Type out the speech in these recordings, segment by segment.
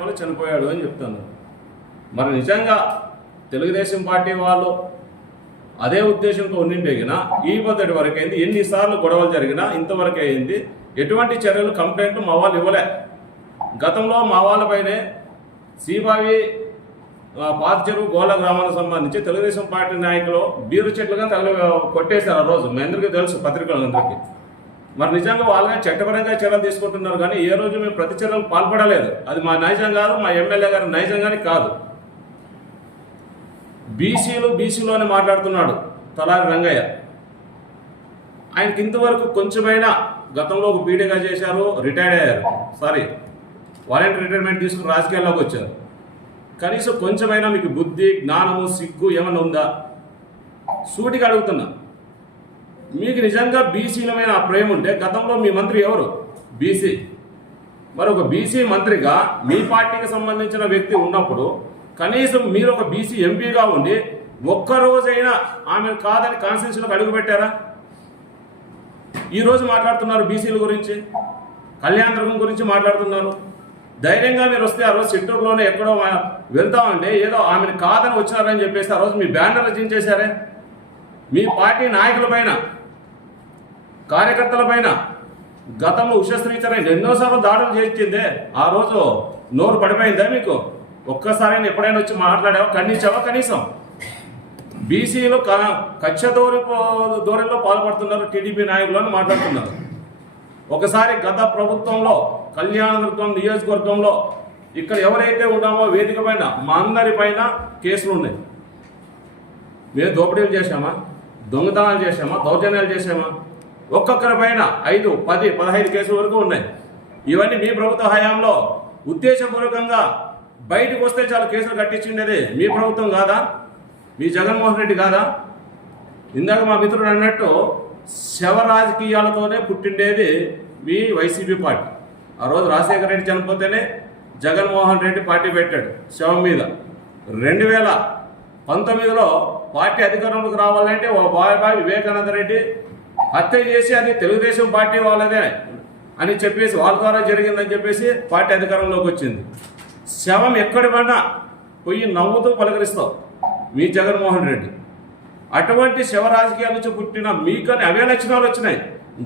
వల్ల చనిపోయాడు అని చెప్తాను. మరి నిజంగా తెలుగుదేశం పార్టీ వాళ్ళు అదే ఉద్దేశంతో ఉండిండేగినా ఈ మొదటి వరకు అయింది ఎన్నిసార్లు గొడవలు జరిగినా ఇంతవరకు అయింది. ఎటువంటి చర్యలు కంప్లైంట్లు మా వాళ్ళు ఇవ్వలే. గతంలో మా వాళ్ళపైనే సీబావి పాత చెరువు గోళ గ్రామానికి సంబంధించి తెలుగుదేశం పార్టీ నాయకులు బీరు చెట్లుగా తల కొట్టేశారు ఆ రోజు. మీ అందరికీ తెలుసు పత్రికలందరికీ. మరి నిజంగా వాళ్ళగా చట్టపరంగా చర్యలు తీసుకుంటున్నారు కానీ ఏ రోజు మేము ప్రతి చర్యలు పాల్పడలేదు. అది మా నైజం కాదు మా ఎమ్మెల్యే గారి నైజం కానీ కాదు. బీసీలు బీసీలోనే మాట్లాడుతున్నాడు తలారి రంగయ్య. ఆయనకి ఇంతవరకు కొంచెమైనా గతంలో ఒక పీడీగా చేశారు రిటైర్డ్ అయ్యారు. సారీ వాలంటీ రిటైర్మెంట్ తీసుకుని రాజకీయాల్లోకి వచ్చారు. కనీసం కొంచెమైనా మీకు బుద్ధి జ్ఞానము సిగ్గు ఏమైనా ఉందా? సూటిగా అడుగుతున్నా. మీకు నిజంగా బీసీలమైన ఆ ప్రేమ ఉంటే గతంలో మీ మంత్రి ఎవరు? బీసీ. మరి ఒక బీసీ మంత్రిగా మీ పార్టీకి సంబంధించిన వ్యక్తి ఉన్నప్పుడు కనీసం మీరు ఒక బీసీ ఎంపీగా ఉండి ఒక్క రోజైనా ఆమె కాదని కాన్స్టిట్యూషన్లోకి అడుగుపెట్టారా? ఈరోజు మాట్లాడుతున్నారు బీసీల గురించి కళ్యాణదుర్గం గురించి మాట్లాడుతున్నారు. ధైర్యంగా మీరు వస్తే ఆ రోజు చిట్టూరులోనే ఎక్కడో వెళ్తామంటే ఏదో ఆమెను కాదని వచ్చినారని చెప్పేసి ఆ రోజు మీ బ్యానర్ రచించేశారే. మీ పార్టీ నాయకుల పైన కార్యకర్తల పైన గతంలో ఉషశ్రీచరణ ఎన్నోసార్లు దాడులు చేసిందే. ఆ రోజు నోరు పడిపోయిందా మీకు? ఒక్కసారైనా ఎప్పుడైనా వచ్చి మాట్లాడావా? ఖండించావా కనీసం? బీసీలు కక్ష దూరి దూరంలో పాల్పడుతున్నారు టీడీపీ నాయకులు అని మాట్లాడుతున్నారు. ఒకసారి గత ప్రభుత్వంలో కళ్యాణదుర్గం నియోజకవర్గంలో ఇక్కడ ఎవరైతే ఉన్నామో వేదిక పైన మా అందరి పైన కేసులు ఉన్నాయి. మేము దోపిడీలు చేశామా? దొంగతనాలు చేశామా? దౌర్జన్యాలు చేశామా? ఒక్కొక్కరి పైన ఐదు పది పదహైదు కేసుల వరకు ఉన్నాయి. ఇవన్నీ మీ ప్రభుత్వ హయాంలో ఉద్దేశపూర్వకంగా బయటకు వస్తే చాలా కేసులు కట్టించిండేది మీ ప్రభుత్వం కాదా? మీ జగన్మోహన్ రెడ్డి కాదా? ఇందాక మా మిత్రుడు అన్నట్టు శవ రాజకీయాలతోనే పుట్టిండేది మీ వైసీపీ పార్టీ. ఆ రోజు రాజశేఖర రెడ్డి చనిపోతేనే జగన్మోహన్ రెడ్డి పార్టీ పెట్టాడు శవం మీద. రెండు వేల పంతొమ్మిదిలో పార్టీ అధికారంలోకి రావాలంటే ఓ బాబాయ్ వివేకానంద రెడ్డి హత్య చేసి అది తెలుగుదేశం పార్టీ వాళ్ళదే అని చెప్పేసి వాళ్ళ ద్వారా జరిగిందని చెప్పేసి పార్టీ అధికారంలోకి వచ్చింది. శవం ఎక్కడ పడినా పోయి నవ్వుతూ పలకరిస్తావు. మీ జగన్మోహన్ రెడ్డి. అటువంటి శవ రాజకీయాల నుంచి పుట్టిన మీకని అవే లక్షణాలు వచ్చినాయి.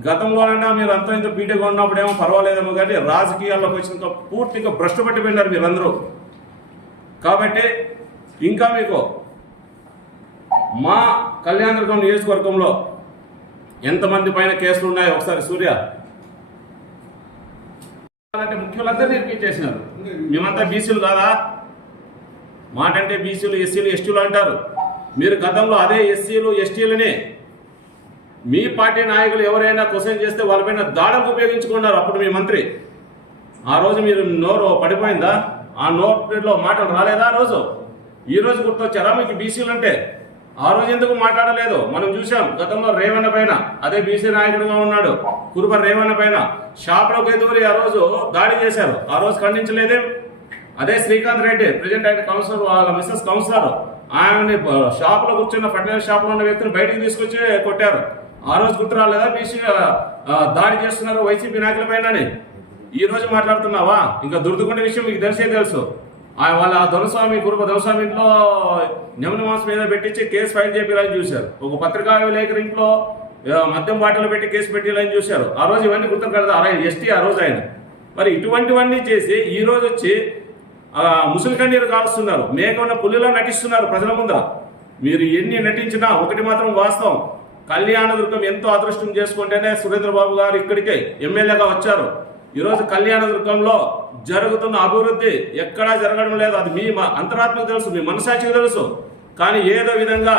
గతంలోనైనా మీరు అంత ఇంత పీటగా ఉన్నప్పుడేమో పర్వాలేదేమో కానీ రాజకీయాల్లోకి వచ్చిన పూర్తిగా భ్రష్టు పట్టిపోయినారు మీరందరూ. కాబట్టి ఇంకా మీకు మా కళ్యాణ నియోజకవర్గంలో ఎంతమంది పైన కేసులు ఉన్నాయో ఒకసారి సూర్య? అంటే ముఖ్యులందరినీ చేసినారు. మేమంతా బీసీలు కాదా? మాట అంటే బీసీలు ఎస్సీలు ఎస్టీలు అంటారు. మీరు గతంలో అదే ఎస్సీలు ఎస్టీలని మీ పార్టీ నాయకులు ఎవరైనా క్వశ్చన్ చేస్తే వాళ్ళపైన దాడులకు ఉపయోగించుకున్నారు అప్పుడు మీ మంత్రి. ఆ రోజు మీరు నోరు పడిపోయిందా? ఆ నోట్లో మాటలు రాలేదా ఆ రోజు? ఈ రోజు గుర్తొచ్చారా మీకు బీసీలు అంటే ఆ రోజు ఎందుకు మాట్లాడలేదు? మనం చూసాం గతంలో రేవಣ್ణ పైన అదే బీసీ నాయకుడుగా ఉన్నాడు. కురుప రేవಣ್ణ పైన షాప్లో దూరి ఆ రోజు దాడి చేశారు. ఆ రోజు ఖండించలేదే? అదే శ్రీకాంత్ రెడ్డి ప్రజెంట్ ఆయన కౌన్సిలర్ వాళ్ళ మిస్సెస్ కౌన్సిలర్ ఆయన్ని షాప్లో కూర్చున్న ఫర్టిలైజర్ షాప్లో ఉన్న వ్యక్తిని బయటికి తీసుకొచ్చి కొట్టారు. ఆ రోజు గుర్తు రాలేదా? బీసీ దాడి చేస్తున్నారు వైసీపీ నాయకుల పైన ఈ రోజు మాట్లాడుతున్నావా? ఇంకా దుర్దుకుంటే విషయం మీకు తెలిసే తెలుసు. వాళ్ళ ఆ దొరస్వామి కురుప దొరస్వామి ఇంట్లో నెమలి మాంసం మీద పెట్టించి కేసు ఫైల్ చేయాలని చూశారు. ఒక పత్రికా విలేకరి ఇంట్లో మద్యం బాటలు పెట్టి కేసు పెట్టాలని చూశారు. ఆ రోజు ఇవన్నీ గుర్తు కదా అరే ఎస్టీ ఆ రోజు ఆయన. మరి ఇటువంటివన్నీ చేసి ఈ రోజు వచ్చి ముసలి కన్నీరు కాలుస్తున్నారు. మేకన్న పుల్లిలో నటిస్తున్నారు ప్రజల ముందర. మీరు ఎన్ని నటించినా ఒకటి మాత్రం వాస్తవం. కళ్యాణదుర్గం ఎంతో అదృష్టం చేసుకుంటేనే సురేంద్రబాబు గారు ఇక్కడికే ఎమ్మెల్యేగా వచ్చారు. ఈరోజు కళ్యాణదుర్గంలో జరుగుతున్న అభివృద్ధి ఎక్కడా జరగడం లేదు. అది మీ అంతరాత్మకు తెలుసు మీ మనసాక్షికి తెలుసు. కానీ ఏదో విధంగా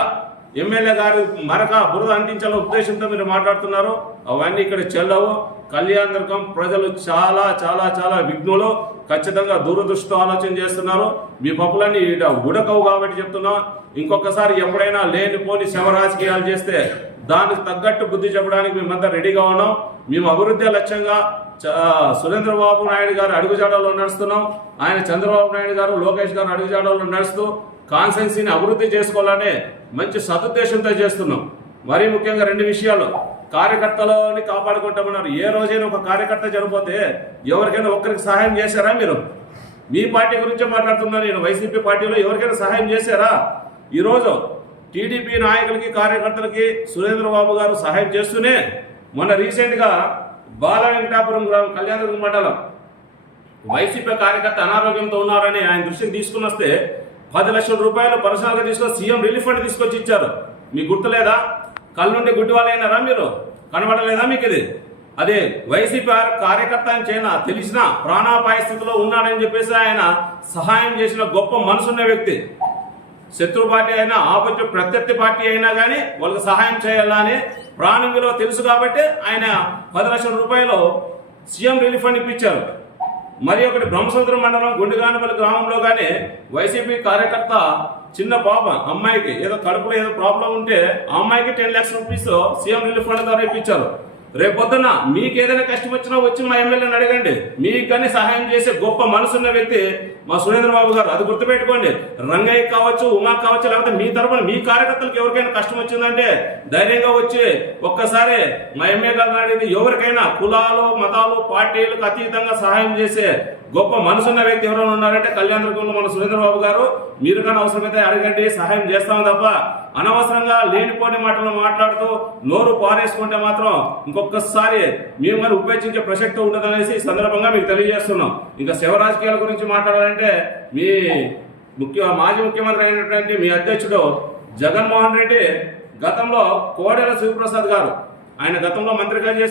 ఎమ్మెల్యే గారు మరక బురద అంటించాలనే ఉద్దేశంతో మీరు మాట్లాడుతున్నారు. అవన్నీ ఇక్కడ చెల్లవు. కళ్యాణదుర్గం ప్రజలు చాలా చాలా చాలా విఘ్నులు. ఖచ్చితంగా దూరదృష్టితో ఆలోచన చేస్తున్నారు. మీ పప్పులన్నీ ఉడకవు కాబట్టి చెప్తున్నా. ఇంకొకసారి ఎప్పుడైనా లేనిపోని శవ రాజకీయాలు చేస్తే దానికి తగ్గట్టు బుద్ధి చెప్పడానికి మేమంతా రెడీగా ఉన్నాం. మేము అభివృద్ధి లక్ష్యంగా సురేంద్రబాబు నాయుడు గారు అడుగుజాడల్లో నడుస్తున్నాం. ఆయన చంద్రబాబు నాయుడు గారు లోకేష్ గారు అడుగుజాడల్లో నడుస్తూ కాన్సెన్సీని అభివృద్ధి చేసుకోవాలనే మంచి సదుద్దేశంతో చేస్తున్నాం. మరీ ముఖ్యంగా రెండు విషయాలు. కార్యకర్తలని కాపాడుకుంటామన్నారు. ఏ రోజైనా ఒక కార్యకర్త చనిపోతే ఎవరికైనా ఒక్కరికి సహాయం చేశారా మీరు? మీ పార్టీ గురించే మాట్లాడుతున్నాను నేను. వైసీపీ పార్టీలో ఎవరికైనా సహాయం చేశారా? ఈరోజు టీడీపీ నాయకులకి కార్యకర్తలకి సురేంద్ర బాబు గారు సహాయం చేస్తూనే మొన్న రీసెంట్గా బాల వెంకటాపురం గ్రామం కళ్యాణదుర్గం మండలం. వైసీపీ కార్యకర్త అనారోగ్యంతో ఉన్నారని ఆయన దృష్టికి తీసుకుని వస్తే పది లక్షల రూపాయలు పర్సనల్గా తీసుకొని సీఎం రిలీఫ్ ఫండ్ తీసుకొచ్చి ఇచ్చారు. మీకు గుర్తులేదా? కళ్ళ నుండి గుడ్డి వాళ్ళైనారా మీరు? కనబడలేదా మీకు ఇది? అదే వైసీపీ కార్యకర్త అని చైనా తెలిసిన ప్రాణాపాయ స్థితిలో ఉన్నాడని చెప్పేసి ఆయన సహాయం చేసిన గొప్ప మనసున్న వ్యక్తి. శత్రు పార్టీ అయినా ఆపచ్చు ప్రత్యర్థి పార్టీ అయినా కానీ వాళ్ళకి సహాయం చేయాలని ప్రాణం విలువ తెలుసు కాబట్టి ఆయన పది లక్షల రూపాయలు సీఎం రిలీఫ్ ఫండ్ ఇప్పించారు. మరి ఒకటి బ్రహ్మసముద్రం మండలం గుండెగానపల్లి గ్రామంలో కానీ వైసీపీ కార్యకర్త చిన్న పాప అమ్మాయికి ఏదో కడుపులో ఏదో ప్రాబ్లం ఉంటే ఆ అమ్మాయికి ten lakhs rupees CM relief fund ద్వారా ఇప్పించారు. రేపు పొద్దున్న మీకు ఏదైనా కష్టం వచ్చినా వచ్చి మా ఎమ్మెల్యేని అడగండి. మీకు కానీ సహాయం చేసే గొప్ప మనసున్న వ్యక్తి మా సురేంద్ర బాబు గారు. అది గుర్తుపెట్టుకోండి. రంగయ్య కావచ్చు ఉమా కావచ్చు లేకపోతే మీ తరపున మీ కార్యకర్తలకు ఎవరికైనా కష్టం వచ్చిందంటే ధైర్యంగా వచ్చి ఒక్కసారి మా ఎమ్మెల్యే గారు అడిగింది ఎవరికైనా కులాలు మతాలు పార్టీలకు అతీతంగా సహాయం చేసే గొప్ప మనసున్న వ్యక్తి ఎవరైనా ఉన్నారంటే కళ్యాణదుర్గంలో మన సురేంద్ర బాబు గారు. మీరు కానీ అవసరమైతే అడగండి సహాయం చేస్తాం తప్ప అనవసరంగా లేనిపోని మాటలు మాట్లాడుతూ నోరు పారేసుకుంటే మాత్రం ఇంకొకసారి మేము మరి ఉపేక్షించే ప్రసక్తి ఉండదనేసి ఈ సందర్భంగా మీకు తెలియజేస్తున్నాం. ఇంకా శివ రాజకీయాల గురించి మాట్లాడాలంటే మీ ముఖ్య మాజీ ముఖ్యమంత్రి అయినటువంటి మీ అధ్యక్షుడు జగన్మోహన్ రెడ్డి గతంలో కోడెల శివప్రసాద్ గారు ఆయన గతంలో మంత్రిగా చేసి